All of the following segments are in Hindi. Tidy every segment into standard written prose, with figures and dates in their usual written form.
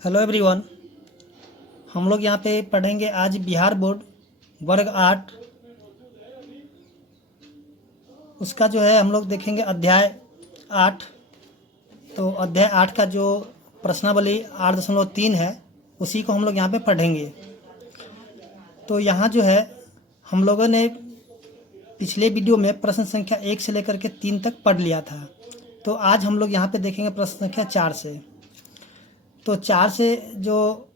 Hello everyone. हम लोग यहाँ पे पढ़ेंगे आज बिहार बोर्ड वर्ग 8। उसका जो है हम लोग देखेंगे अध्याय 8। तो अध्याय 8 का जो प्रश्नावली 8.3 है उसी को हम लोग यहाँ पे पढ़ेंगे। तो यहाँ जो है हम लोगों ने पिछले वीडियो में प्रश्न संख्या 1 से लेकर के 3 तक पढ़ लिया था। तो आज हम लोग यहाँ पे देखेंगे प्रश्न संख्या 4 से। तो 4 से जो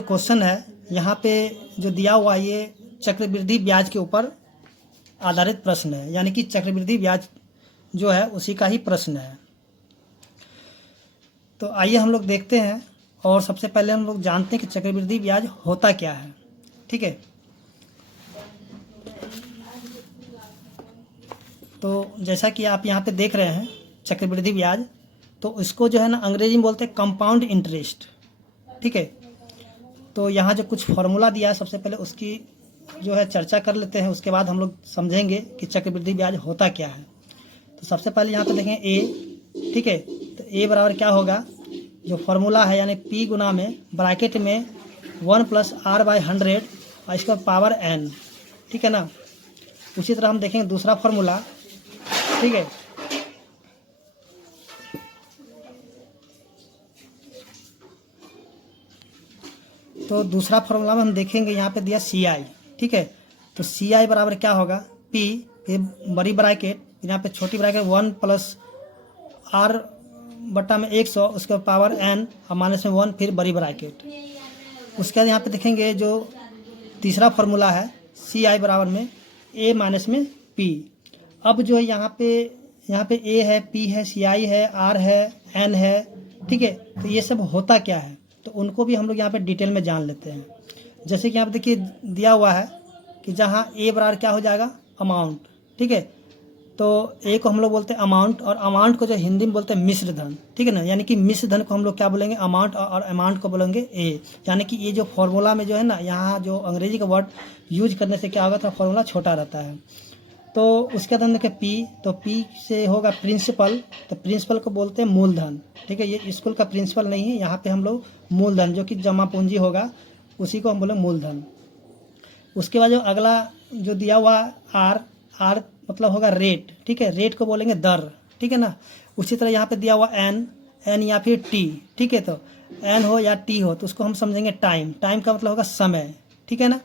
क्वेश्चन है यहाँ पे जो दिया हुआ ये चक्रवृद्धि ब्याज के ऊपर आधारित प्रश्न है, यानी कि चक्रवृद्धि ब्याज जो है उसी का ही प्रश्न है। तो आइए हम लोग देखते हैं और सबसे पहले हम लोग जानते हैं कि चक्रवृद्धि ब्याज होता क्या है। ठीक है, तो जैसा कि आप यहाँ पे देख रहे हैं चक्रवृद्धि ब्याज, तो इसको जो है ना अंग्रेजी में बोलते हैं कंपाउंड इंटरेस्ट। ठीक है, तो यहाँ जो कुछ फॉर्मूला दिया है सबसे पहले उसकी जो है चर्चा कर लेते हैं, उसके बाद हम लोग समझेंगे कि चक्रवृद्धि ब्याज होता क्या है। तो सबसे पहले यहाँ पे देखें ए। ठीक है, तो ए बराबर क्या होगा, जो फॉर्मूला है यानी पी गुना में ब्रैकेट में 1 + r/100 और इसका पावर n। ठीक है ना। उसी तरह हम देखेंगे दूसरा फॉर्मूला। ठीक है, तो दूसरा फॉर्मूला में हम देखेंगे यहाँ पे दिया CI। ठीक है, तो CI बराबर क्या होगा, P फिर बड़ी ब्रैकेट यहाँ पे छोटी ब्रैकेट 1 + r/100 उसके पावर n और माइनस में 1 फिर बड़ी ब्रैकेट। उसके बाद यहाँ पे देखेंगे जो तीसरा फॉर्मूला है CI बराबर में A माइनस में P। अब जो है यहाँ पे A है, P है, CI है, R है, N है। ठीक है, तो ये सब होता क्या है तो उनको भी हम लोग यहाँ पे डिटेल में जान लेते हैं। जैसे कि यहाँ पे देखिए दिया हुआ है कि जहाँ A बराबर क्या हो जाएगा, अमाउंट। ठीक है, तो A को हम लोग बोलते हैं अमाउंट और अमाउंट को जो हिंदी में बोलते हैं मिश्र धन। ठीक है ना, यानी कि मिश्र धन को हम लोग क्या बोलेंगे, अमाउंट, और अमाउंट को बोलेंगे A। यानी कि ये जो फॉर्मूला में जो है ना, यहाँ जो अंग्रेजी का वर्ड यूज करने से क्या होगा, तो फॉर्मूला छोटा रहता है। तो उसके बाद हम देखें P, तो P से होगा प्रिंसिपल, तो प्रिंसिपल को बोलते हैं मूलधन। ठीक है, ये स्कूल का प्रिंसिपल नहीं है, यहाँ पे हम लोग मूलधन जो कि जमा पूंजी होगा उसी को हम बोले मूलधन। उसके बाद जो अगला जो दिया हुआ R मतलब होगा रेट। ठीक है, रेट को बोलेंगे दर। ठीक है ना। उसी तरह यहाँ पे दिया हुआ N या फिर T। ठीक है, तो N हो या T हो तो उसको हम समझेंगे टाइम। टाइम का मतलब होगा समय। ठीक है ना।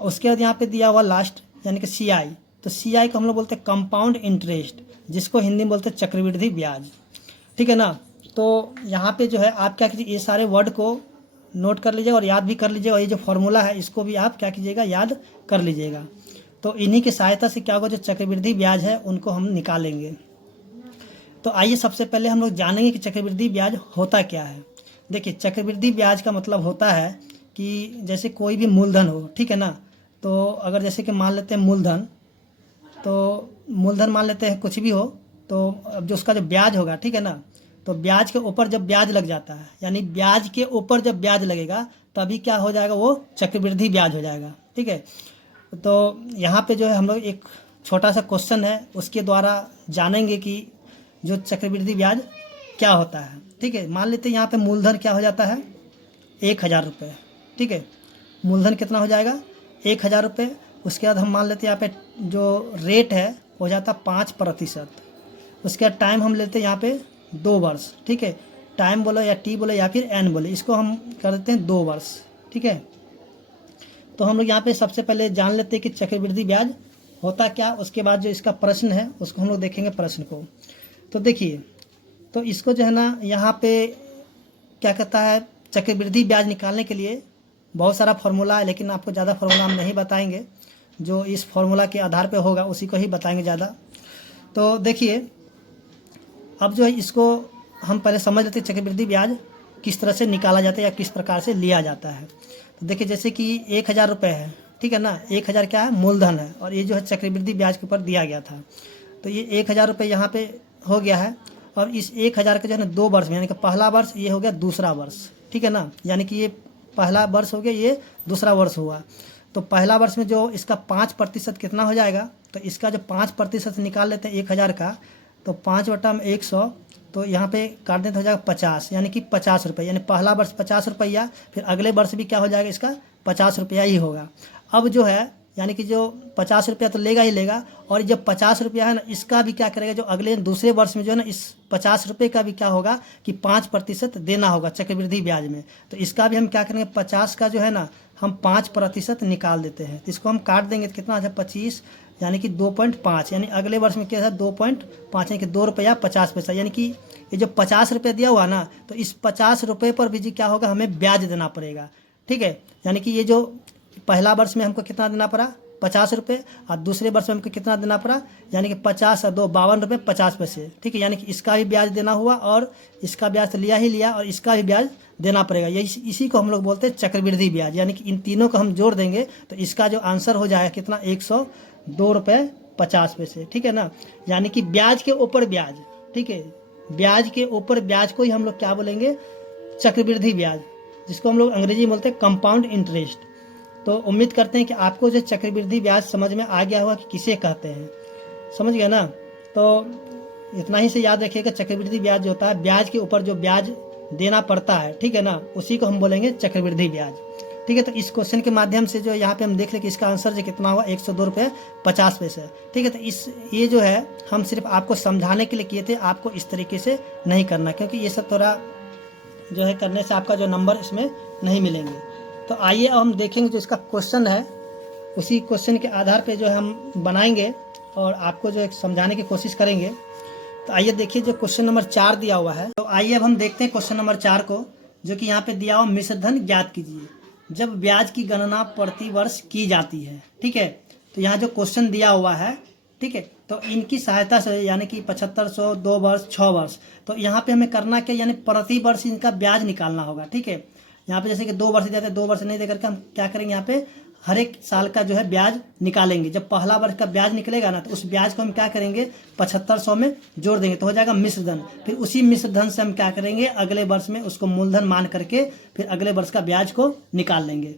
उसके बाद यहाँ पे दिया हुआ लास्ट यानी कि CI, तो CI को हम लोग बोलते हैं कंपाउंड इंटरेस्ट, जिसको हिंदी में बोलते हैं चक्रवृद्धि ब्याज। ठीक है ना। तो यहाँ पे जो है आप क्या कीजिए, ये सारे वर्ड को नोट कर लीजिएगा और याद भी कर लीजिएगा, और ये जो फॉर्मूला है इसको भी आप क्या कीजिएगा, याद कर लीजिएगा। तो इन्हीं की सहायता से क्या होगा, जो चक्रवृद्धि ब्याज है उनको हम निकालेंगे। तो आइए सबसे पहले हम लोग जानेंगे कि चक्रवृद्धि ब्याज होता क्या है। देखिए, चक्रवृद्धि ब्याज का मतलब होता है कि जैसे कोई भी मूलधन हो। ठीक है ना, तो अगर जैसे कि मान लेते हैं मूलधन, तो मूलधन मान लेते हैं कुछ भी हो, तो अब जो उसका जो ब्याज होगा, ठीक है ना, तो ब्याज के ऊपर जब ब्याज लग जाता है, यानी ब्याज के ऊपर जब ब्याज लगेगा तभी क्या हो जाएगा, वो चक्रवृद्धि ब्याज हो जाएगा। ठीक है, तो यहाँ पे जो है हम लोग एक छोटा सा क्वेश्चन है उसके द्वारा जानेंगे कि जो चक्रवृद्धि ब्याज क्या होता है। ठीक है, मान लेते हैं यहाँ पे मूलधन क्या हो जाता है, 1000 रुपये। ठीक है, मूलधन कितना हो जाएगा, 1000 रुपये। उसके बाद हम मान लेते हैं यहाँ पे जो रेट है हो जाता है 5%। उसके बाद टाइम हम लेते हैं यहाँ पे 2 वर्ष। ठीक है, टाइम बोलो या T बोलो या फिर N बोले, इसको हम कर देते हैं 2 वर्ष। ठीक है, तो हम लोग यहाँ पे सबसे पहले जान लेते हैं कि चक्रवृद्धि ब्याज होता क्या। उसके बाद जो इसका प्रश्न है उसको हम लोग देखेंगे प्रश्न को। तो देखिए, तो इसको जो है ना यहाँ पे क्या कहता है, चक्रवृद्धि ब्याज निकालने के लिए बहुत सारा फार्मूला है, लेकिन आपको ज़्यादा फार्मूला हम नहीं बताएंगे, जो इस फार्मूला के आधार पे होगा उसी को ही बताएंगे ज़्यादा। तो देखिए, अब जो है इसको हम पहले समझ लेते हैं चक्रवृद्धि ब्याज किस तरह से निकाला जाता है या किस प्रकार से लिया जाता है। तो देखिए, जैसे कि 1000 रुपये है। ठीक है ना, 1000 क्या है, मूलधन है, और ये जो है चक्रवृद्धि ब्याज के ऊपर दिया गया था। तो ये 1000 रुपये यहाँ पे हो गया है, और इस 1000 के जो है ना 2 वर्ष में, यानी कि पहला वर्ष ये हो गया, दूसरा वर्ष। ठीक है ना, यानी कि ये पहला वर्ष हो गया, ये दूसरा वर्ष हुआ। तो पहला वर्ष में जो इसका 5% कितना हो जाएगा, तो इसका जो 5% निकाल लेते हैं 1000 का, तो 5/100 तो यहाँ पे काट दें तो हो जाएगा 50, यानी कि 50 रुपये, यानी पहला वर्ष 50 रुपया, फिर अगले वर्ष भी क्या हो जाएगा इसका 50 रुपया ही होगा। अब जो है यानी कि जो 50 रुपया तो लेगा ही लेगा, और जब 50 रुपया है ना इसका भी क्या करेगा, जो अगले दूसरे वर्ष में जो है ना इस 50 रुपये का भी क्या होगा कि 5% देना होगा चक्रवृद्धि ब्याज में। तो इसका भी हम क्या करेंगे, 50 का जो है ना हम 5% निकाल देते हैं। तो इसको हम काट देंगे तो कितना है 25, यानी कि 2.5, यानी अगले वर्ष में क्या है 2.5, यानी कि 2 रुपया 50 पैसा, यानी कि ये जो 50 रुपये दिया हुआ ना, तो इस 50 रुपये पर भी जी क्या होगा, हमें ब्याज देना पड़ेगा। ठीक है, यानी कि ये जो पहला वर्ष में हमको कितना देना पड़ा 50 रुपये, और दूसरे वर्ष में हमको कितना देना पड़ा, यानी कि 50 और 2 52 रुपये 50 पैसे। ठीक है, यानी कि इसका भी ब्याज देना हुआ, और इसका ब्याज तो लिया ही लिया, और इसका भी ब्याज देना पड़ेगा। ये इसी को हम लोग बोलते हैं चक्रवृद्धि ब्याज। यानी कि इन तीनों को हम जोड़ देंगे तो इसका जो आंसर हो जाएगा कितना, 102 रुपये 50 पैसे। ठीक है ना, यानी कि ब्याज के ऊपर ब्याज। ठीक है, ब्याज के ऊपर ब्याज को ही हम लोग क्या बोलेंगे, चक्रवृद्धि ब्याज, जिसको हम लोग अंग्रेजी में बोलते हैं कंपाउंड इंटरेस्ट। तो उम्मीद करते हैं कि आपको जो चक्रवृद्धि ब्याज समझ में आ गया होगा कि किसे कहते हैं, समझ गए ना। तो इतना ही से याद रखिएगा, चक्रवृद्धि ब्याज जो होता है ब्याज के ऊपर जो ब्याज देना पड़ता है, ठीक है ना, उसी को हम बोलेंगे चक्रवृद्धि ब्याज। ठीक है, तो इस क्वेश्चन के माध्यम से जो यहाँ पे हम देख लें कि इसका आंसर जो कितना हुआ 102 रुपये 50 पैसे। ठीक है, तो ये जो है हम सिर्फ आपको समझाने के लिए किए थे, आपको इस तरीके से नहीं करना, क्योंकि ये सब थोड़ा जो है करने से आपका जो नंबर इसमें नहीं मिलेंगे। तो आइए अब हम देखेंगे जो इसका क्वेश्चन है, उसी क्वेश्चन के आधार पे जो है हम बनाएंगे और आपको जो है समझाने की कोशिश करेंगे। तो आइए देखिए जो क्वेश्चन नंबर 4 दिया हुआ है। तो आइए अब हम देखते हैं क्वेश्चन नंबर 4 को, जो कि यहाँ पे दिया हुआ मिश्र धन ज्ञात कीजिए जब ब्याज की गणना प्रति वर्ष की जाती है। ठीक है, तो यहाँ जो क्वेश्चन दिया हुआ है, ठीक है, तो इनकी सहायता से यानी कि 7500, 2 वर्ष, 6 वर्ष, तो यहाँ पे हमें करना क्या, यानी प्रति वर्ष इनका ब्याज निकालना होगा। ठीक है, यहाँ पे जैसे कि 2 वर्ष देते हैं, 2 वर्ष नहीं देकर के हम क्या करेंगे, यहाँ पे हर एक साल का जो है ब्याज निकालेंगे। जब पहला वर्ष का ब्याज निकलेगा ना, तो उस ब्याज को हम क्या करेंगे 7500 में जोड़ देंगे, तो हो जाएगा मिश्र धन। फिर उसी मिश्र धन से हम क्या करेंगे, अगले वर्ष में उसको मूलधन मान करके फिर अगले वर्ष का ब्याज को निकाल लेंगे।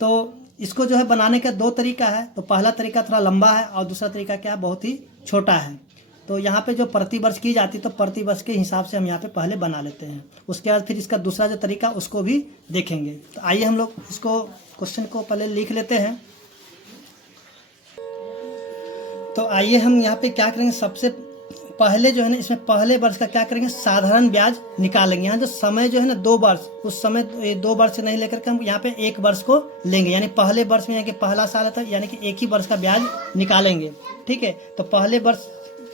तो इसको जो है बनाने का 2 तरीका है। तो पहला तरीका थोड़ा लंबा है और दूसरा तरीका क्या है, बहुत ही छोटा है। तो यहाँ पे जो प्रति वर्ष की जाती है, तो प्रति वर्ष के हिसाब से हम यहाँ पे पहले बना लेते हैं, उसके बाद फिर इसका दूसरा जो तरीका उसको भी देखेंगे। तो आइए हम लोग इसको क्वेश्चन को पहले लिख लेते हैं। तो आइए हम यहाँ पे क्या करेंगे, सबसे पहले जो है ना इसमें पहले वर्ष का क्या करेंगे, साधारण ब्याज निकालेंगे। यहाँ जो समय जो है ना 2 वर्ष, उस समय 2 वर्ष से नहीं लेकर के हम यहाँ पे 1 वर्ष को लेंगे, यानी पहले वर्ष में यहाँ के पहला साल था, यानी कि 1 ही वर्ष का ब्याज निकालेंगे। ठीक है, तो पहले वर्ष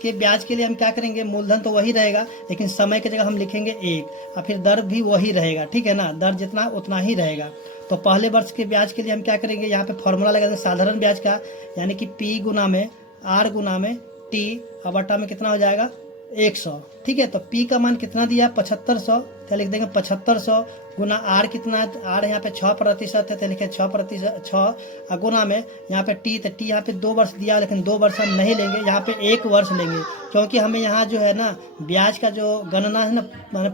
के ब्याज के लिए हम क्या करेंगे, मूलधन तो वही रहेगा, लेकिन समय की जगह हम लिखेंगे 1, और फिर दर भी वही रहेगा। ठीक है ना, दर जितना उतना ही रहेगा। तो पहले वर्ष के ब्याज के लिए हम क्या करेंगे, यहाँ पे फॉर्मूला लगा देंगे साधारण ब्याज का, यानी कि P गुना में R गुना में T और बटा में कितना हो जाएगा 100। ठीक है, तो P का मान कितना दिया 7500, तो लिख देंगे 7500 गुना R कितना है, R यहाँ पे 6% है, तो लिखे 6%, 6 गुना में यहाँ पे T, तो T यहाँ पे 2 वर्ष दिया, लेकिन 2 वर्ष हम नहीं लेंगे, यहाँ पे 1 वर्ष लेंगे, क्योंकि हमें यहाँ जो है ना ब्याज का जो गणना है ना मैंने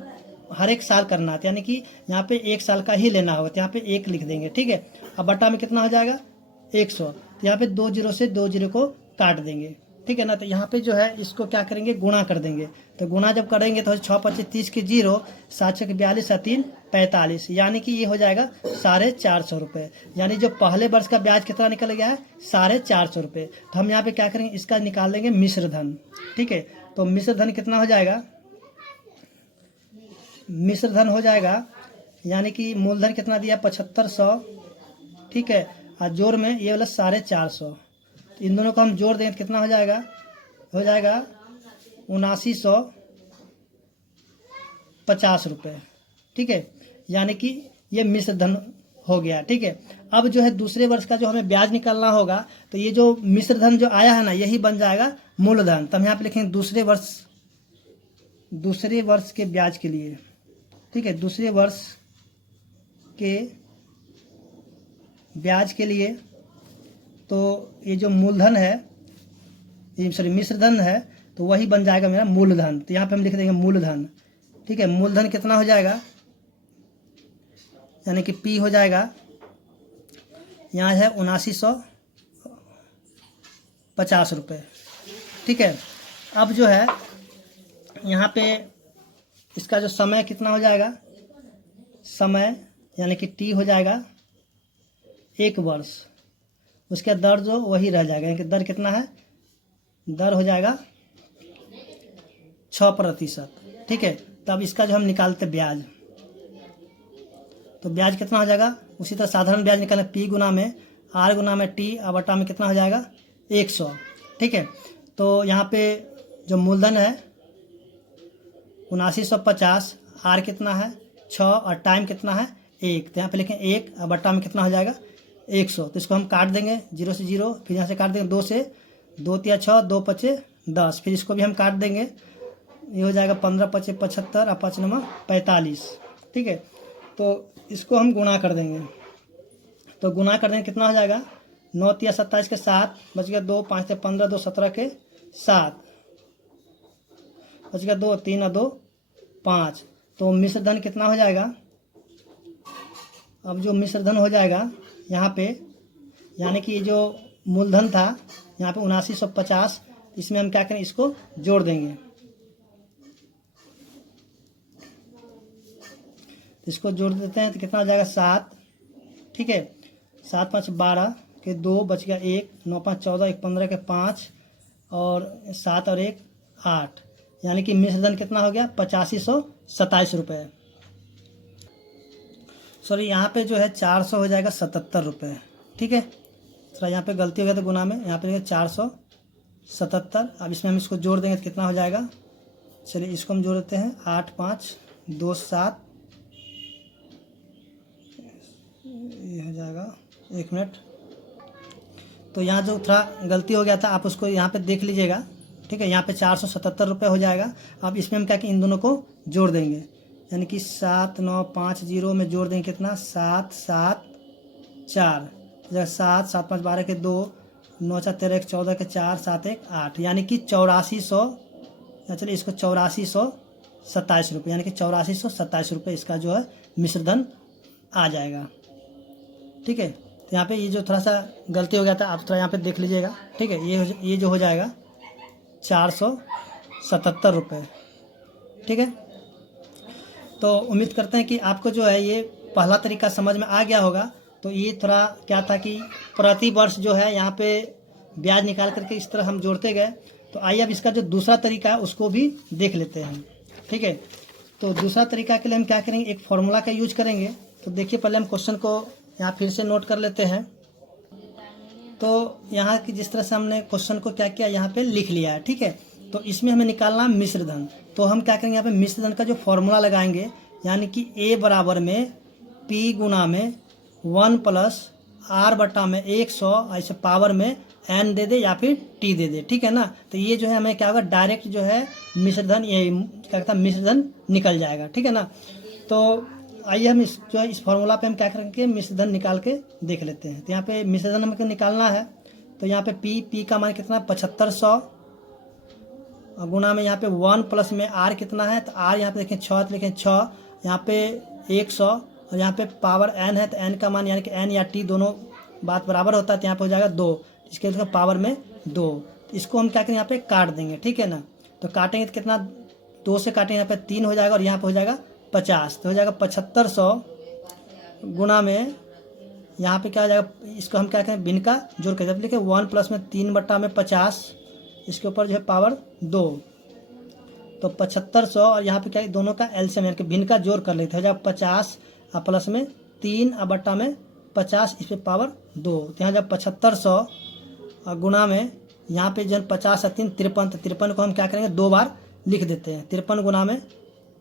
हर एक साल करना है, यानी कि यहाँ पे 1 साल का ही लेना होगा, तो यहाँ पे 1 लिख देंगे। ठीक है, अब बटा में कितना हो जाएगा 100, तो यहाँ पे 2 जीरो से 2 जीरो को काट देंगे। ठीक है ना, तो यहाँ पे जो है इसको क्या करेंगे, गुणा कर देंगे। तो गुणा जब करेंगे तो 6 25 30 के 0, 7 6 42 और 3 45, यानी कि ये हो जाएगा 450 रुपये। यानी जो पहले वर्ष का ब्याज कितना निकल गया है 450 रुपये। तो हम यहाँ पे क्या करेंगे, इसका निकाल देंगे मिश्र धन। ठीक है, तो मिश्र धन कितना हो जाएगा, मिश्र धन हो जाएगा, यानी कि मूलधन कितना दिया 7500, ठीक है, और जोड़ में ये वाला 450, इन दोनों को हम जोड़ देंगे तो कितना हो जाएगा, 7950 रुपये। ठीक है, यानी कि ये मिश्र धन हो गया। ठीक है, अब जो है दूसरे वर्ष का जो हमें ब्याज निकालना होगा, तो ये जो मिश्र धन जो आया है ना, यही बन जाएगा मूलधन। तो हम यहाँ पे लिखेंगे दूसरे वर्ष के ब्याज के लिए। ठीक है, दूसरे वर्ष के ब्याज के लिए तो ये जो मूलधन है, ये सॉरी मिश्र धन है, तो वही बन जाएगा मेरा मूलधन। तो यहाँ पे हम लिख देंगे मूलधन। ठीक है, मूलधन कितना हो जाएगा, यानी कि P हो जाएगा, यहाँ है 7950 रुपये। ठीक है, अब जो है यहाँ पे इसका जो समय कितना हो जाएगा, समय यानी कि टी हो जाएगा 1 वर्ष। उसका दर जो वही रह जाएगा, यानी कि दर कितना है, दर हो जाएगा 6%। ठीक है, तब इसका जो हम निकालते ब्याज, तो ब्याज कितना हो जाएगा, उसी तरह साधारण ब्याज निकालना पी गुना में आर गुना में टी बटा में कितना हो जाएगा 100। ठीक है, तो यहाँ पे जो मूलधन है 7950, आर कितना है 6 और टाइम कितना है 1, तो यहाँ पे लिखें 1 बटा में कितना हो जाएगा 100। तो इसको हम काट देंगे 0 से 0, फिर यहाँ से काट देंगे 2 से, 2 तिया 6, 2 पचे 10, फिर इसको भी हम काट देंगे, ये हो जाएगा 15 पचे 75 और 5 9 45। ठीक है, तो इसको हम गुणा कर देंगे, तो गुणा कर देंगे कितना हो जाएगा, 9 तिया 27 के 7 बच गया 2, 5 तिया 15, 2 17 के 7 बच गया 2, 3 और 2 5। तो मिश्र धन कितना हो जाएगा, अब जो मिश्र धन हो जाएगा यहाँ पे, यानी कि जो मूलधन था यहाँ पे 7950, इसमें हम क्या करें, इसको जोड़ देंगे, इसको जोड़ देते हैं तो कितना हो जाएगा 7। ठीक है, 7 5 12 के 2 बच गया 1, 9 5 14, 1 15 के 5 और 7 और 1 8, यानी कि मिश्र धन कितना हो गया 8527 रुपये। सॉरी, यहाँ पे जो है 400 हो जाएगा 77 रुपये। ठीक है, थोड़ा यहाँ पे गलती हो गया तो गुना में, यहाँ पे 477। अब इसमें हम इसको जोड़ देंगे तो कितना हो जाएगा, चलिए इसको हम जोड़ देते हैं 8 5 2 7, ये हो जाएगा 1 मिनट। तो यहाँ जो थोड़ा गलती हो गया था आप उसको यहाँ पे देख लीजिएगा। ठीक है, यहाँ पे 477 रुपये हो जाएगा। अब इसमें हम क्या कि इन दोनों को जोड़ देंगे, यानी कि 7950 में जोड़ देंगे कितना 7 7 4, 7 7 5 12 के 2, 9 4 13 1 14 के 4, 7 1 8, यानी कि 8400, चलिए इसको 8427 रुपये, यानी कि 8427 रुपये इसका जो है मिश्र धन आ जाएगा। ठीक है, तो यहाँ पे ये जो थोड़ा सा गलती हो गया था आप थोड़ा यहाँ पे देख लीजिएगा। ठीक है, ये जो हो जाएगा 477 रुपये। ठीक है, तो उम्मीद करते हैं कि आपको जो है ये पहला तरीका समझ में आ गया होगा। तो ये थोड़ा क्या था कि प्रति वर्ष जो है यहाँ पे ब्याज निकाल करके इस तरह हम जोड़ते गए। तो आइए अब इसका जो दूसरा तरीका है उसको भी देख लेते हैं। ठीक है, तो दूसरा तरीका के लिए हम क्या करेंगे, एक फॉर्मूला का यूज करेंगे। तो देखिए पहले हम क्वेश्चन को यहाँ फिर से नोट कर लेते हैं। तो यहाँ की जिस तरह से हमने क्वेश्चन को क्या किया यहाँ पे लिख लिया है। ठीक है, तो इसमें हमें निकालना मिश्र धन। तो हम क्या करेंगे, यहाँ पे मिश्र धन का जो फॉर्मूला लगाएंगे, यानी कि A बराबर में P गुना में 1 प्लस R बटा में 100, ऐसे पावर में N दे दे या फिर T दे दे। ठीक है ना, तो ये जो है हमें क्या होगा, डायरेक्ट जो है मिश्र धन, ये क्या कहता है मिश्र धन निकल जाएगा। ठीक है ना, तो आइए हम इस जो है इस फॉर्मूला पे हम क्या करेंगे, मिश्र धन निकाल के देख लेते हैं। तो यहाँ पे मिश्र धन हमें निकालना है। तो यहाँ पे P का मान कितना है 7500, गुना में यहाँ पे 1 प्लस में R कितना है, तो R यहाँ पे देखें 6, तो लिखें 6, यहाँ पे 100 और यहाँ पे पावर N है, तो N का मान यानी कि N या T दोनों बात बराबर होता है, तो यहाँ पे हो जाएगा 2, इसके लिए पावर में 2। इसको हम क्या करें, यहाँ पे काट देंगे। ठीक है ना, तो काटेंगे तो कितना, 2 से काटेंगे यहाँ पे 3 हो जाएगा और यहाँ पे हो जाएगा 50, तो हो जाएगा 7500 गुना में यहाँ पे क्या हो जाएगा, इसको हम क्या करें भिन्न का जोड़ कर, जब लिखे 1 प्लस में 3 बटा में 50, इसके ऊपर जो है पावर 2, तो 7500 और यहाँ पे क्या है दोनों का एलसीएम यानी कि भिन्न का जोड़ कर लेते हैं, हो जाएगा 50 और प्लस में 3 और बटा में 50, इस पर पावर 2, तो यहाँ जब 7500 और गुना में यहाँ पे जो 50 और 3 53, तो 53 को हम क्या करेंगे 2 बार लिख देते हैं, 53 गुना में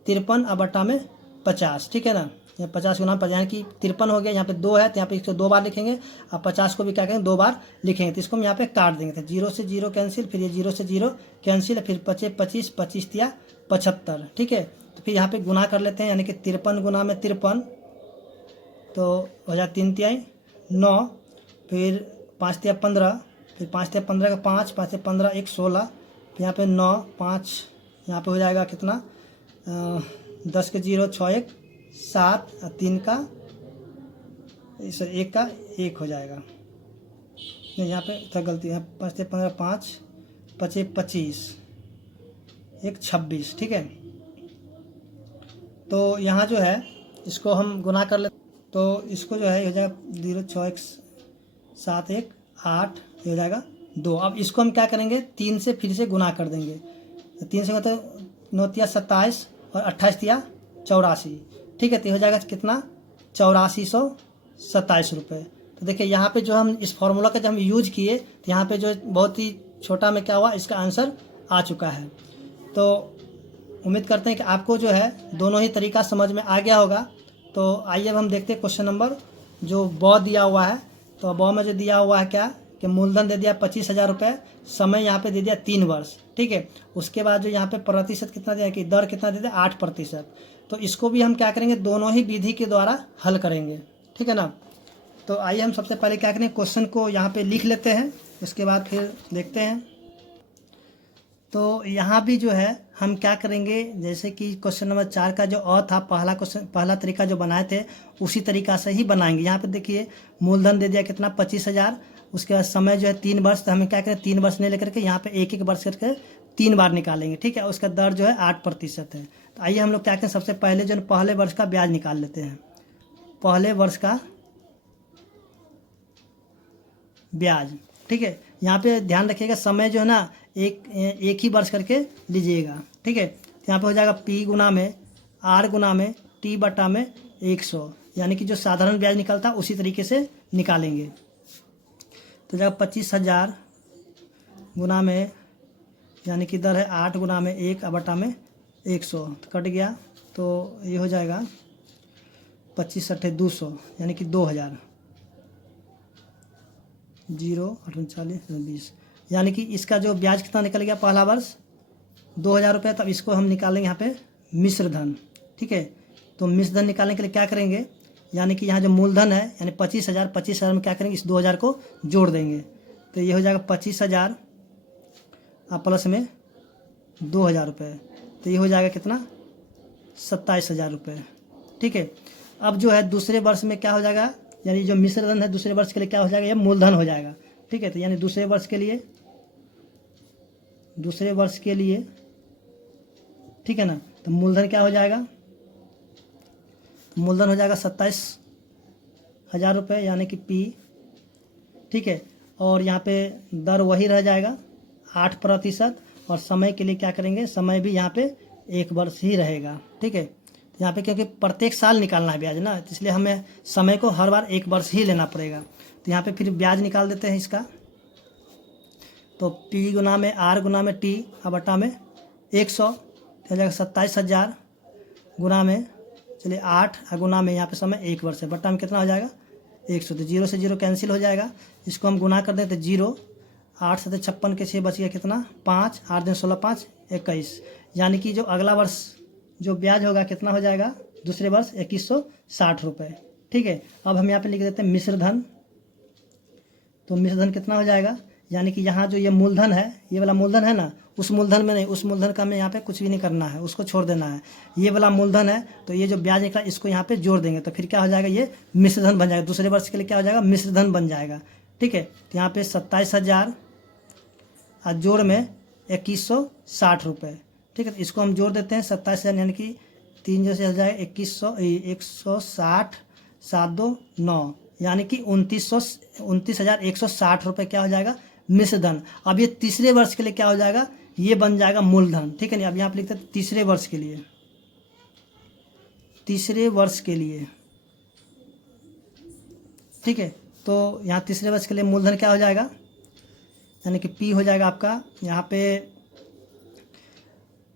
53 और बटा में 50। ठीक है ना, यहाँ 50 गुना 50 यानी कि 53 हो गया, यहाँ पे 2 है तो यहाँ पे इसको 2 बार लिखेंगे, और 50 को भी क्या करेंगे 2 बार लिखेंगे। तो इसको हम यहाँ पे काट देंगे, तो 0 से 0 कैंसिल, फिर ये 0 से 0 कैंसिल, फिर 25 25 25 या 75। ठीक है, तो फिर यहाँ पे गुना कर लेते हैं, यानी कि 53 गुना में 53, तो हो जाए 3 तिहाई 9, फिर 5 तिया 15, फिर 5 तिया 15 का 5, 5 तिया 15 1 16, यहाँ पे 9 5, यहाँ पे हो जाएगा कितना 10 के 0 6 1 7 और 3 का इस 1 का 1 हो जाएगा। यहाँ पे था गलती है, 5 से 15 5 5 25 1 26। ठीक है, तो यहाँ जो है इसको हम गुना कर ले, तो इसको जो है ये हो जाएगा 0 6 1 7 1 8, ये हो जाएगा 2। अब इसको हम क्या करेंगे 3 से फिर से गुना कर देंगे। तो 3 से मतलब 9 तिया 27 और 28 तिया 84, ठीक है। तो ये हो जाएगा कितना 8427 रुपये। तो देखिए यहाँ पे जो हम इस फार्मूला का जब हम यूज किए तो यहाँ पे जो बहुत ही छोटा में क्या हुआ, इसका आंसर आ चुका है। तो उम्मीद करते हैं कि आपको जो है दोनों ही तरीका समझ में आ गया होगा। तो आइए अब हम देखते हैं क्वेश्चन नंबर जो ब दिया हुआ है। तो ब में जो दिया हुआ है क्या कि मूलधन दे दिया 25,000 रुपये, समय यहाँ पे दे दिया 3 वर्ष, ठीक है। उसके बाद जो यहाँ पे प्रतिशत कितना दिया कि दर कितना दे दिया 8%। तो इसको भी हम क्या करेंगे दोनों ही विधि के द्वारा हल करेंगे, ठीक है ना। तो आइए हम सबसे पहले क्या करें क्वेश्चन को यहाँ पे लिख लेते हैं, उसके बाद फिर देखते हैं। तो यहाँ भी जो है हम क्या करेंगे, जैसे कि क्वेश्चन नंबर 4 का जो था पहला तरीका जो बनाए थे उसी तरीका से ही बनाएंगे। यहाँ पे देखिए मूलधन दे दिया कितना 25,000, उसके बाद समय जो है 3 वर्ष। तो हमें क्या करें 3 वर्ष नहीं लेकर के यहाँ पे एक वर्ष करके 3 बार निकालेंगे, ठीक है। उसका दर जो है 8% है। तो आइए हम लोग क्या करें सबसे पहले जो पहले वर्ष का ब्याज निकाल लेते हैं। पहले वर्ष का ब्याज, ठीक है। यहाँ पे ध्यान रखिएगा समय जो है ना एक ही वर्ष करके लीजिएगा, ठीक है। तो यहाँ पे हो जाएगा P गुना में R गुना में T बटा में 100, यानी कि जो साधारण ब्याज निकलता है उसी तरीके से निकालेंगे। तो जाएगा 25,000 गुना में, यानी कि दर है 8 गुना में 1 बटा में 100, तो कट गया। तो ये हो जाएगा 25 × 200, यानी कि 2000, 0 8 40 20, यानी कि इसका जो ब्याज कितना निकल गया पहला वर्ष 2000 रुपये। तब इसको हम निकालेंगे यहाँ पे मिश्र धन, ठीक है। तो मिश्र धन निकालने के लिए क्या करेंगे, यानी कि यहाँ जो मूलधन है यानी 25,000 में क्या करेंगे इस 2000 को जोड़ देंगे। तो ये हो जाएगा 25,000 प्लस में 2000 रुपये, तो ये हो जाएगा कितना 27,000 रुपये, ठीक है। अब जो है दूसरे वर्ष में क्या हो जाएगा, यानी जो मिश्र धन है दूसरे वर्ष के लिए क्या हो जाएगा, ये मूलधन हो जाएगा, ठीक है। तो यानी दूसरे वर्ष के लिए ठीक है ना, तो मूलधन क्या हो जाएगा, तो मूलधन हो जाएगा 27,000 रुपये, यानी कि P, ठीक है। और यहाँ पे दर वही रह जाएगा 8%, और समय के लिए क्या करेंगे, समय भी यहाँ पे 1 वर्ष ही रहेगा, ठीक है। यहाँ पे क्योंकि प्रत्येक साल निकालना है ब्याज ना, इसलिए हमें समय को हर बार 1 वर्ष ही लेना पड़ेगा। तो यहाँ पे फिर ब्याज निकाल देते हैं इसका। तो P गुना में R गुना में T बटा में 100, हो जाएगा 27,000 गुना में चलिए 8 गुना में यहाँ पे समय 1 वर्ष है, बटा में कितना हो जाएगा 100। तो 0 से 0 कैंसिल हो जाएगा, इसको हम गुना कर दें तो 0, 8 7 56 के 6 बच गया कितना 5, 8 दिन 16 5 21, यानी कि जो अगला वर्ष जो ब्याज होगा कितना हो जाएगा दूसरे वर्ष 2160 रुपये, ठीक है। अब हम यहाँ पे लिख देते हैं मिश्र धन। तो मिश्र धन कितना हो जाएगा, यानी कि यहाँ जो ये मूलधन है, ये वाला मूलधन है ना, उस मूलधन में नहीं, उस मूलधन का हमें यहाँ पे कुछ भी नहीं करना है, उसको छोड़ देना है। ये वाला मूलधन है, तो ये जो ब्याज निकला इसको यहाँ पे जोड़ देंगे, तो फिर क्या हो जाएगा ये मिश्र धन बन जाएगा। दूसरे वर्ष के लिए क्या हो जाएगा मिश्र धन बन जाएगा, ठीक है। तो यहाँ पे 27,000 और जोड़ में 2160 रुपये, ठीक है। तो इसको हम जोड़ देते हैं 27,000, यानी कि 3 जैसे हो जाएगा 160 7 2 9, यानी कि 29,160 रुपये क्या हो जाएगा मिश्र धन। अब ये तीसरे वर्ष के लिए क्या हो जाएगा, ये बन जाएगा मूलधन, ठीक है। नहीं अब यहाँ पे लिखते हैं तीसरे वर्ष के लिए, ठीक है। तो यहाँ तीसरे वर्ष के लिए मूलधन क्या हो जाएगा, यानी कि P हो जाएगा आपका यहाँ पे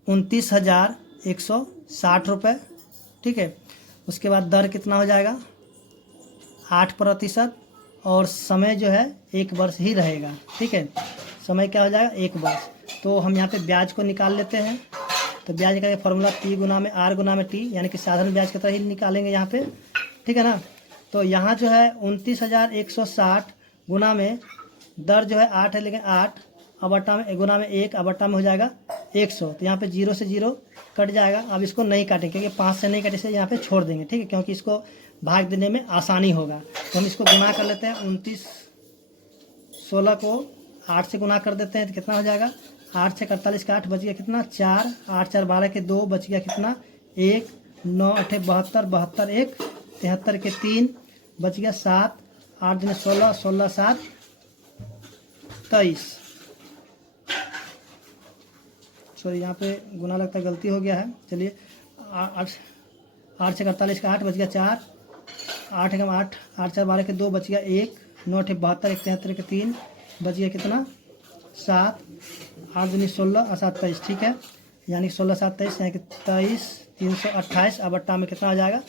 29,160 रुपये, ठीक है। उसके बाद दर कितना हो जाएगा 8%, और समय जो है 1 वर्ष ही रहेगा, ठीक है। समय क्या हो जाएगा 1 वर्ष। तो हम यहाँ पे ब्याज को निकाल लेते हैं। तो ब्याज निकाल के फॉर्मूला P गुना में R गुना में T, यानी कि साधारण ब्याज की तरह ही निकालेंगे यहाँ पे, ठीक है ना। तो यहाँ जो है 29,160 गुना में दर जो है 8 है, लेकिन 8 बटा में गुना में 1 बटा में हो जाएगा 100। तो यहाँ पे 0 से 0 कट जाएगा। अब इसको नहीं काटेंगे क्योंकि 5 से नहीं कटे से यहाँ पे छोड़ देंगे, ठीक है, क्योंकि इसको भाग देने में आसानी होगा। तो हम इसको गुना कर लेते हैं, 29 16 को 8 से गुना कर देते हैं तो कितना हो जाएगा 8 6 48 का 8 बच गया कितना 4, 8 4 12 के 2 बच गया कितना 1, 9 8 72, 72 1 73 के 3 बच गया 7, 8 दूनी 16, 16 7 23। सॉरी यहाँ पे गुना लगता है, गलती हो गया है। चलिए 8 से 48 का 8 बच गया 4, 8 एकम 8, 8 4 12 के 2 बच गया 1, 9 8 72 1 73 के 3 बच गया कितना 7, 8 दूनी 16 और 7 23। ठीक है, यानी कि 16 7 23 यानी कि 23 328। अब अट्ठा में कितना आ जाएगा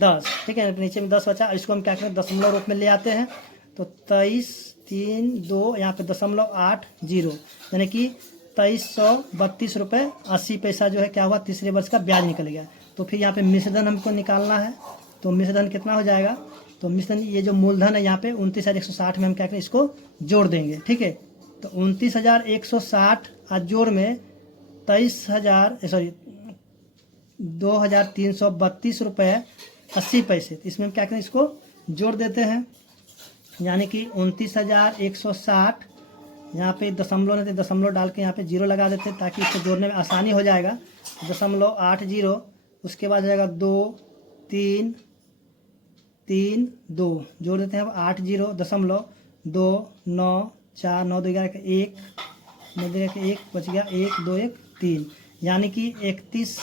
10। ठीक है, नीचे में 10 बचा। इसको हम क्या करें दशमलव रूप में ले आते हैं। तो 23 3 2 यहाँ पे 0.80 यानी कि 2332 रुपये 80 पैसा जो है क्या हुआ तीसरे वर्ष का ब्याज निकल गया। तो फिर यहाँ पे मिश्रधन हमको निकालना है। तो मिश्रधन कितना हो जाएगा, तो मिश्रधन ये जो मूलधन है यहाँ पे 29,160 में हम क्या करें इसको जोड़ देंगे। ठीक है, तो 29,160 आज जोड़ में 2,332 रुपये 80 पैसे। इसमें हम क्या करें इसको जोड़ देते हैं, यानी कि 29,160 यहाँ पे दशमलव नहीं थे, दशमलव डाल के यहाँ पे 0 लगा देते हैं ताकि इसको जोड़ने में आसानी हो जाएगा। 0.80 उसके बाद हो जाएगा 2 3 3 2 जोड़ देते हैं। अब 80 दशमलव 2 9 4 9 2 11 का 1 9 2 का 1 बच गया 1 2 1 3 यानी कि 31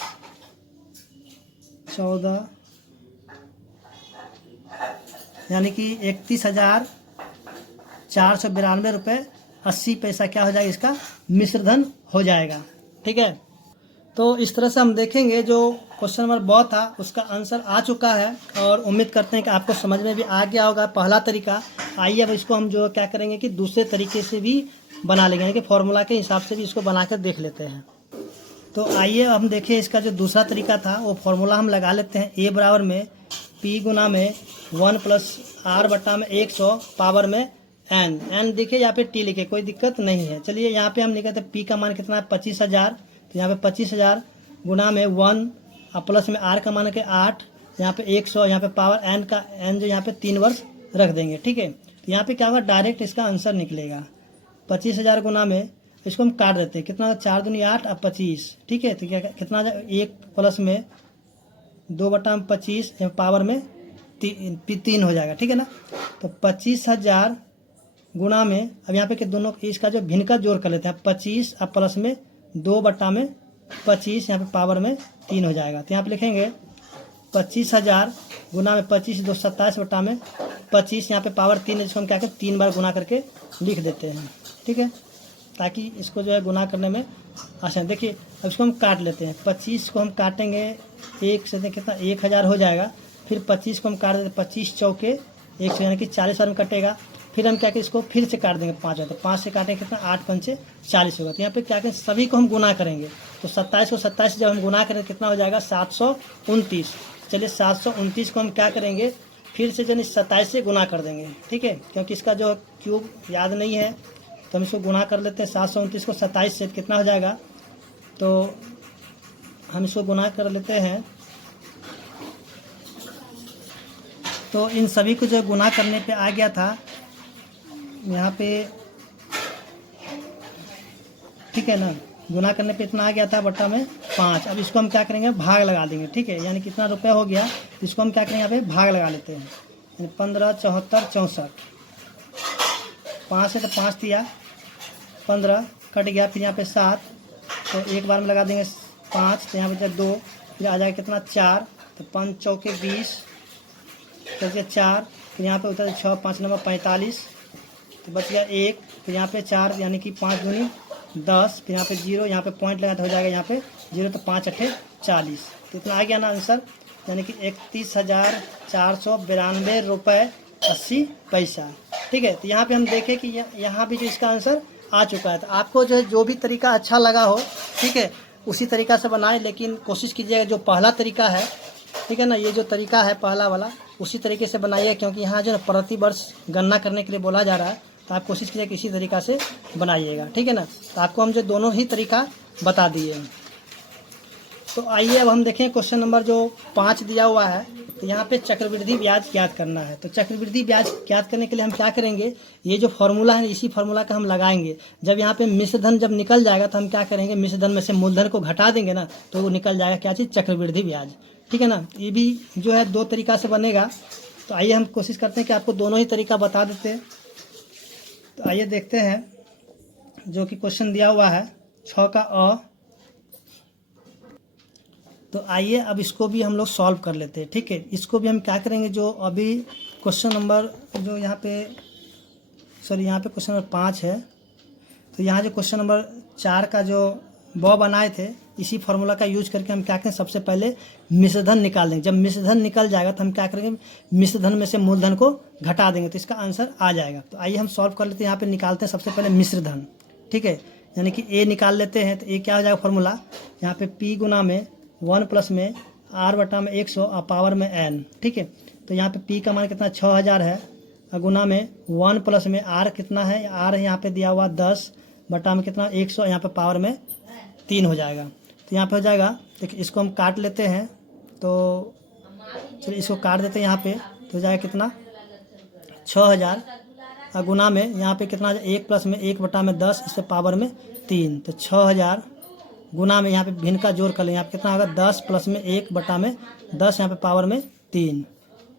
14 यानी कि 31,492 रुपये 80 पैसा क्या हो जाएगा इसका मिश्रधन हो जाएगा। ठीक है, तो इस तरह से हम देखेंगे जो क्वेश्चन नंबर 2 था उसका आंसर आ चुका है और उम्मीद करते हैं कि आपको समझ में भी आ गया होगा पहला तरीका। आइए अब इसको हम जो क्या करेंगे कि दूसरे तरीके से भी बना लेंगे, यानी कि फॉर्मूला के हिसाब से भी इसको बना कर देख लेते हैं। तो आइए हम देखें इसका जो दूसरा तरीका था वो फॉर्मूला हम लगा लेते हैं। ए बराबर में P गुना में 1 प्लस R बटा में 100 पावर में n देखिए यहाँ पे T लिखे, कोई दिक्कत नहीं है। चलिए यहाँ पे हम लिखे थे P का मान कितना है 25,000, तो यहाँ पे 25,000 गुना में 1 और प्लस में R का मान के 8, यहाँ पे 100, यहाँ पे पावर n का n जो यहाँ पे 3 वर्ष रख देंगे। ठीक है, तो यहाँ पे क्या होगा डायरेक्ट इसका आंसर निकलेगा 25,000 गुना में इसको हम काट देते हैं, कितना 4 दूनी 8 और 25। ठीक है, तो क्या कितना 1 प्लस में 2 बटा में 25 पावर में 3 हो जाएगा। ठीक है ना, तो 25,000 गुणा में अब यहाँ पे कि दोनों इसका जो भिन्न का जोड़ कर लेते हैं 25 और प्लस में 2 बटा में 25 यहाँ पे पावर में 3 हो जाएगा। तो यहाँ पे लिखेंगे 25,000 गुना में 25 2 27 बटा में 25 यहाँ पे पावर 3 है, जिसको हम क्या करें 3 बार गुना करके लिख देते हैं। ठीक है, ताकि इसको जो है गुना करने में आसान। देखिए अब इसको हम काट लेते हैं, 25 को हम काटेंगे 1 से कितना 1,000 हो जाएगा। फिर 25 को हम काट देते 25 चौके 100 यानी कि 40 बार में कटेगा। फिर हम क्या करें इसको फिर से काट देंगे 5 बार, तो 5 से काटेंगे कितना 8 पंचे 40 होगा। तो यहाँ पे क्या करें सभी को हम गुना करेंगे, तो 27 को 27 जब हम गुना करेंगे कितना हो जाएगा 729। चलिए 729 को हम क्या करेंगे फिर से जो 27 से गुना कर देंगे। ठीक है, क्योंकि इसका जो क्यूब याद नहीं है तो हम इसको गुना कर लेते हैं। 729 को 27 से कितना हो जाएगा, तो हम इसको गुना कर लेते हैं। तो इन सभी को जो गुना करने पे आ गया था यहाँ पे, ठीक है ना, गुना करने पे इतना आ गया था बट्टा में 5। अब इसको हम क्या करेंगे भाग लगा देंगे। ठीक है, यानी कितना रुपये हो गया इसको हम क्या करेंगे यहाँ पे भाग लगा लेते हैं। 15 74 64 5 से तो 5 दिया 15 कट गया, फिर यहाँ पे 7 तो एक बार में लगा देंगे 5, तो यहाँ पे 2 फिर आ जाएगा कितना 4, तो 5 चौके 20 चलिए 4, फिर यहाँ पे उतर 6 5 नंबर 45, तो बच गया 1, फिर यहाँ पे 4 यानी कि 5 दूनी 10, फिर यहाँ पे 0, यहाँ पे पॉइंट लगा तो हो जाएगा यहाँ पे 0, तो 5 8 40। तो इतना आ गया ना आंसर, यानी कि 31,492 रुपये 80 पैसा। ठीक है, तो यहाँ पे हम देखें कि यहाँ भी जो इसका आंसर आ चुका है। तो आपको जो है जो भी तरीका अच्छा लगा हो, ठीक है, उसी तरीका से बनाएं, लेकिन कोशिश कीजिएगा जो पहला तरीका है, ठीक है ना, ये जो तरीका है पहला वाला उसी तरीके से बनाइए, क्योंकि यहाँ जो है प्रति वर्ष गणना करने के लिए बोला जा रहा है। तो आप कोशिश कीजिए कि इसी तरीका से बनाइएगा। ठीक है ना, तो आपको हम जो दोनों ही तरीका बता दिए हैं। तो आइए अब हम देखें क्वेश्चन नंबर जो 5 दिया हुआ है। तो यहाँ पे चक्रवृद्धि ब्याज ज्ञात करना है। तो चक्रवृद्धि ब्याज ज्ञात करने के लिए हम क्या करेंगे, ये जो फॉर्मूला है इसी फॉर्मूला का हम लगाएंगे। जब यहाँ पे मिश्रधन जब निकल जाएगा तो हम क्या करेंगे, मिश्रधन में से मूलधन को घटा देंगे ना, तो वो निकल जाएगा क्या चीज़, चक्रवृद्धि ब्याज। ठीक है ना। ये भी जो है 2 तरीका से बनेगा। तो आइए हम कोशिश करते हैं कि आपको दोनों ही तरीका बता देते हैं। तो आइए देखते हैं जो कि क्वेश्चन दिया हुआ है 6 का अ। तो आइए अब इसको भी हम लोग सॉल्व कर लेते हैं। ठीक है, इसको भी हम क्या करेंगे, जो अभी क्वेश्चन नंबर जो यहाँ पे यहाँ पे क्वेश्चन नंबर 5 है, तो यहाँ जो क्वेश्चन नंबर 4 का जो ब बनाए थे, इसी फार्मूला का यूज करके हम क्या करें, सबसे पहले मिश्रधन निकाल देंगे। जब मिश्रधन निकल जाएगा तो हम क्या करेंगे, मिश्रधन में से मूलधन को घटा देंगे, तो इसका आंसर आ जाएगा। तो आइए हम सॉल्व कर लेते हैं। यहाँ पे निकालते हैं सबसे पहले मिश्रधन। ठीक है, यानी कि ए निकाल लेते हैं। तो ए क्या हो जाएगा फार्मूला, यहाँ पे पी गुना में 1 प्लस में आर बटा में 100 और पावर में एन। ठीक है, तो यहाँ पे पी का मान कितना 6000 है, गुना में 1 प्लस में आर कितना है, आर यहाँ पे दिया हुआ 10 बटा में कितना 100, यहाँ पे पावर में 3 हो जाएगा। तो यहाँ पे हो जाएगा, देखिए इसको हम काट लेते हैं। तो चलिए इसको काट देते हैं यहाँ पे। तो हो जाएगा कितना 6000 और गुना में यहाँ पे कितना 1 प्लस में 1 बटा में 10, इससे पावर में 3। तो 6000 गुना में यहाँ पे भिन्न का जोड़ कर लें, यहाँ पे कितना होगा 10 प्लस में 1 बटा में 10, यहाँ पे पावर में 3।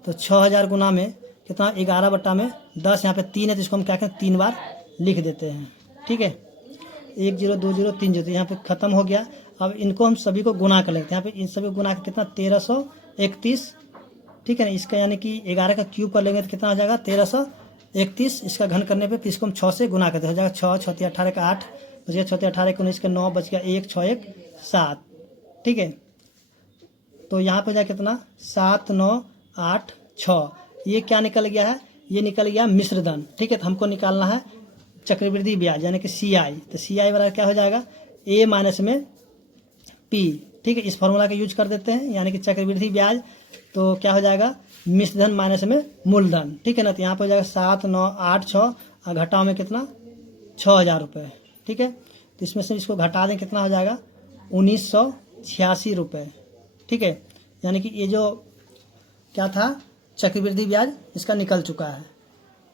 तो 6000 गुना में कितना 11 बटा में 10, यहाँ पे 3 है, तो इसको हम क्या करें 3 बार लिख देते हैं। ठीक है, 1 0 2 0 3 0, यहाँ पे ख़त्म हो गया। अब इनको हम सभी को गुना कर लेते हैं। यहाँ पे इन सभी को गुना कर कितना 1331। ठीक है ना, इसका यानी कि 11 का क्यूब कर लेंगे तो कितना हो जाएगा 1331। इसका घन करने पे फिर इसको हम 6 से गुना करते हो जाएगा 6 6 18 का 8 बच गया, 6 18 19 का 9 बच गया 1 6 1 7। ठीक है, तो यहाँ पे हो जाए कितना 7 9 8 6। ये क्या निकल गया है, ये निकल गया मिश्रधन। ठीक है, तो हमको निकालना है चक्रवृद्धि ब्याज यानी कि CI। तो CI बराबर क्या हो जाएगा A माइनस में P। ठीक है, इस फॉर्मूला का यूज कर देते हैं, यानी कि चक्रवृद्धि ब्याज तो क्या हो जाएगा मिश्रधन माइनस में मूलधन। ठीक है ना, तो यहाँ पर हो जाएगा 7 9 8 6 और घटाओ में कितना 6000 रुपये। ठीक है, तो इसमें से इसको घटा दें कितना हो जाएगा 1986 रुपये। ठीक है, यानी कि ये जो क्या था चक्रवृद्धि ब्याज इसका निकल चुका है।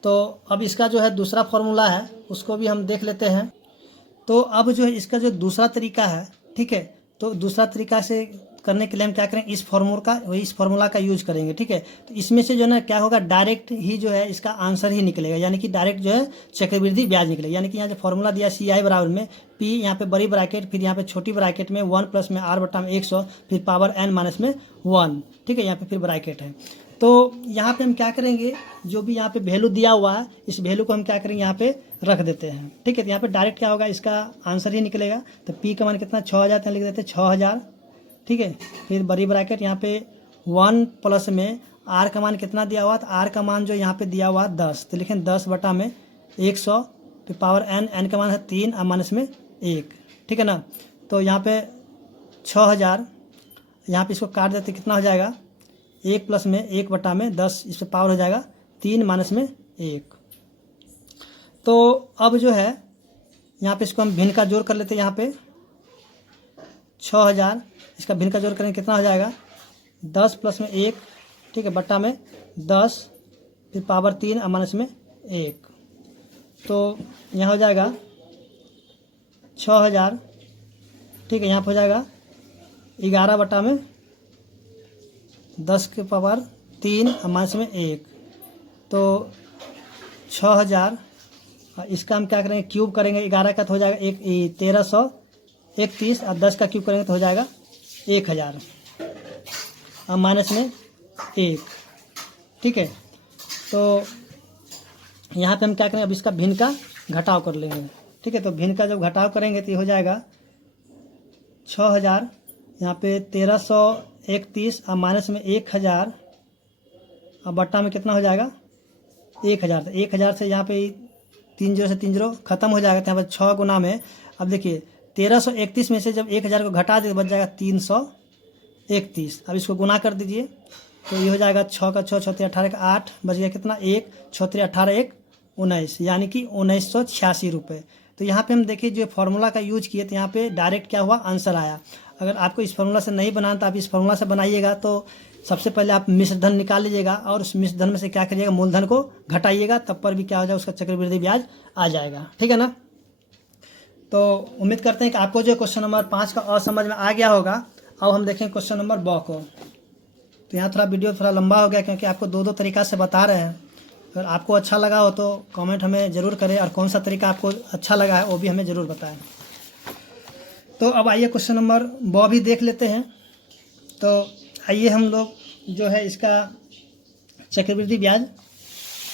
तो अब इसका जो है दूसरा फॉर्मूला है उसको भी हम देख लेते हैं। तो अब जो है इसका जो दूसरा तरीका है, ठीक है, तो दूसरा तरीका से करने के लिए हम क्या करें, इस फार्मूला का यूज करेंगे। ठीक है, तो इसमें से जो है ना क्या होगा डायरेक्ट ही जो है इसका आंसर ही निकलेगा, यानी कि डायरेक्ट जो है चक्रवृद्धि ब्याज निकलेगा। यानी कि यहाँ जो फार्मूला दिया CI बराबर में P, यहाँ पे बड़ी ब्रैकेट, फिर यहाँ पे छोटी ब्रैकेट में 1 प्लस में R बटा में 100, फिर पावर n माइनस में 1। ठीक है, यहाँ पे फिर ब्रैकेट है। तो यहाँ पे हम क्या करेंगे, जो भी यहाँ पे वैल्यू दिया हुआ है इस वैल्यू को हम क्या करेंगे यहाँ पे रख देते हैं। ठीक है, तो यहाँ पे डायरेक्ट क्या होगा इसका आंसर ही निकलेगा। तो P का मान कितना 6000 लिख देते हैं 6000। ठीक है, फिर बड़ी ब्रैकेट यहाँ पे 1 प्लस में R का मान कितना दिया हुआ, तो R का मान जो यहाँ पे दिया हुआ 10, तो लिखें 10 बटा में 100, फिर पावर n का मान है 3 और माइनस में 1। ठीक है ना, तो यहाँ पे 6000, यहाँ पे इसको काट देते कितना हो जाएगा 1 प्लस में 1 बटा में 10, इस पर पावर हो जाएगा 3 माइनस में 1। तो अब जो है यहाँ पे इसको हम भिन्न का जोड़ कर लेते हैं। यहाँ पे 6000 इसका भिन्न का जोड़ करेंगे कितना हो जाएगा 10 प्लस में 1, ठीक है, बटा में 10, फिर पावर 3 और माइनस में 1। तो यहाँ हो जाएगा 6000। ठीक है, यहाँ पर हो जाएगा 11 बटा में 10 के पावर 3 और माइनस में 1। तो 6000 इसका हम क्या करेंगे क्यूब करेंगे, 11 का तो हो जाएगा 1331 और 10 का क्यूब करेंगे तो हो जाएगा 1000 और माइनस में 1। ठीक है, तो यहाँ पे हम क्या करेंगे, अब इसका भिन्न का घटाव कर लेंगे। ठीक है, तो भिन्न का जब घटाव करेंगे तो ये हो जाएगा 6000, यहाँ पे 1331 और माइनस में 1000 और बट्टा में कितना हो जाएगा 1000। तो 1000 से यहाँ पे 3 0 से 3 0 खत्म हो जाएगा। तो यहाँ पर 6 गुना में अब देखिए 1331 में से जब 1000 को घटा दे बच जाएगा 331। अब इसको गुना कर दीजिए तो ये हो जाएगा 6 का 6 6 18 का 8 बच गया कितना 1 6 18 1 19, यानी कि 1986 रुपये। तो यहाँ पे हम देखिए जो फार्मूला का यूज किए तो यहाँ पे डायरेक्ट क्या हुआ आंसर आया। अगर आपको इस फार्मूला से नहीं बनाना तो आप इस फार्मूला से बनाइएगा। तो सबसे पहले आप मिश्रधन निकाल लीजिएगा और उस मिश्रधन में से क्या करिएगा मूलधन को घटाइएगा, तब पर भी क्या हो जाएगा उसका चक्रवृद्धि ब्याज आ जाएगा। ठीक है ना, तो उम्मीद करते हैं कि आपको जो क्वेश्चन नंबर 5 का और समझ में आ गया होगा। अब हम देखें क्वेश्चन नंबर ब को। तो यहाँ थोड़ा वीडियो थोड़ा लंबा हो गया क्योंकि आपको दो दो तरीक़ा से बता रहे हैं। अगर आपको अच्छा लगा हो तो कमेंट हमें ज़रूर करें, और कौन सा तरीका आपको अच्छा लगा है वो भी हमें ज़रूर बताएं। तो अब आइए क्वेश्चन नंबर 2 भी देख लेते हैं। तो आइए हम लोग जो है इसका चक्रवृद्धि ब्याज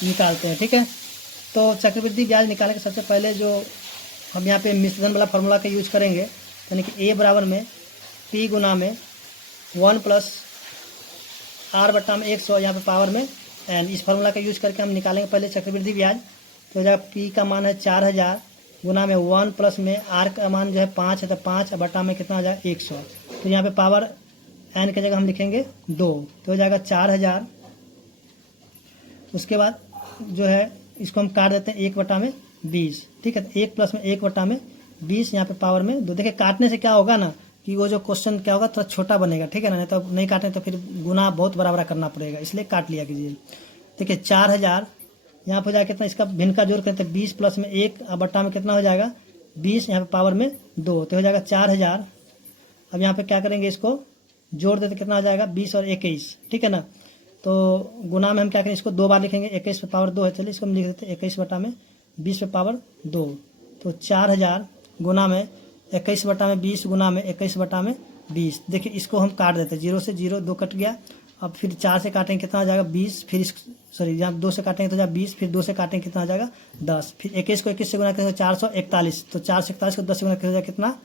निकालते हैं। ठीक है, तो चक्रवृद्धि ब्याज निकालने के सबसे पहले जो हम यहाँ पे मिश्रधन वाला फार्मूला का यूज करेंगे, यानी कि a बराबर में p गुना में 1 प्लस r बटा में 100 यहाँ पे पावर में n, इस फार्मूला का यूज करके हम निकालेंगे पहले चक्रवृद्धि ब्याज। तो हो जाएगा p का मान है 4000 गुना में 1 प्लस में r का मान जो है 5 है, तो 5 बटा में कितना हो जाएगा 100। तो यहाँ पे पावर n की जगह हम लिखेंगे 2, तो हो जाएगा 4000। उसके बाद जो है इसको हम काट देते हैं 1 बटा में 20। ठीक है, तो 1 प्लस में 1 बटा में 20 यहाँ पे पावर में 2। देखिए काटने से क्या होगा ना कि वो जो क्वेश्चन क्या होगा थोड़ा छोटा बनेगा। ठीक है ना, नहीं तो नहीं काटें तो फिर गुना बहुत बराबर करना पड़ेगा, इसलिए काट लिया कीजिए। देखिए 4000 यहाँ पर हो जाएगा कितना, इसका भिन्न का जोड़ करते हैं 20 प्लस में 1 बट्टा में कितना हो जाएगा 20, यहाँ पे पावर में 2, तो हो जाएगा 4000। अब यहाँ पे क्या करेंगे, इसको जोड़ देते कितना हो जाएगा 20 और 21। ठीक है ना, तो गुना में हम क्या करें, इसको 2 बार लिखेंगे, 21 पे पावर 2 है, चलिए इसको हम लिख देते हैं 21 बटा में 20 पे पावर 2। तो 4000 गुना में 21 बटा में 20 गुना में 21 बटा में 20। देखिए इसको हम काट देते हैं, 0 से 0 2 कट गया। अब फिर 4 से काटेंगे कितना आ जाएगा 20, फिर यहाँ 2 से काटेंगे तो जाएगा 20, फिर 2 से काटेंगे कितना आ जाएगा 10, फिर 21 को 21 से गुना करेंगे 441, तो 4 से 41 को 10 से गुना करेंगे कितना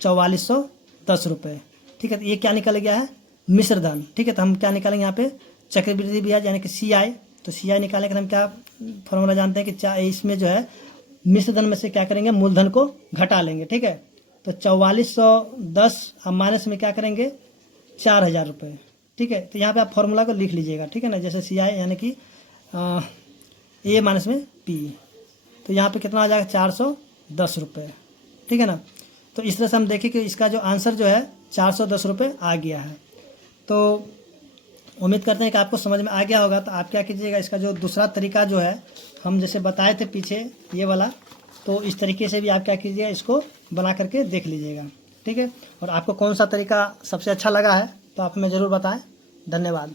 4410 रुपये। ठीक है, तो ये क्या निकल गया है मिश्रधन। ठीक है, तो हम क्या निकालेंगे यहाँ पे चक्रवृद्धि ब्याज यानी कि CI। तो CI निकालने के हम क्या फॉर्मूला जानते हैं कि इसमें जो है मिश्रधन में से क्या करेंगे मूलधन को घटा लेंगे। ठीक है, तो 4410 अब माइनस में क्या करेंगे 4000 रुपये। ठीक है, तो यहाँ पे आप फॉर्मूला को लिख लीजिएगा। ठीक है ना, जैसे CI यानी कि A माइनस में P, तो यहाँ पे कितना आ जाएगा 410 रुपये। ठीक है ना, तो इस तरह से हम देखें कि इसका जो आंसर जो है 410 रुपये आ गया है। तो उम्मीद करते हैं कि आपको समझ में आ गया होगा। तो आप क्या कीजिएगा, इसका जो दूसरा तरीका जो है हम जैसे बताए थे पीछे ये वाला, तो इस तरीके से भी आप क्या कीजिएगा इसको बना करके देख लीजिएगा। ठीक है, और आपको कौन सा तरीका सबसे अच्छा लगा है तो आप हमें ज़रूर बताएं। धन्यवाद।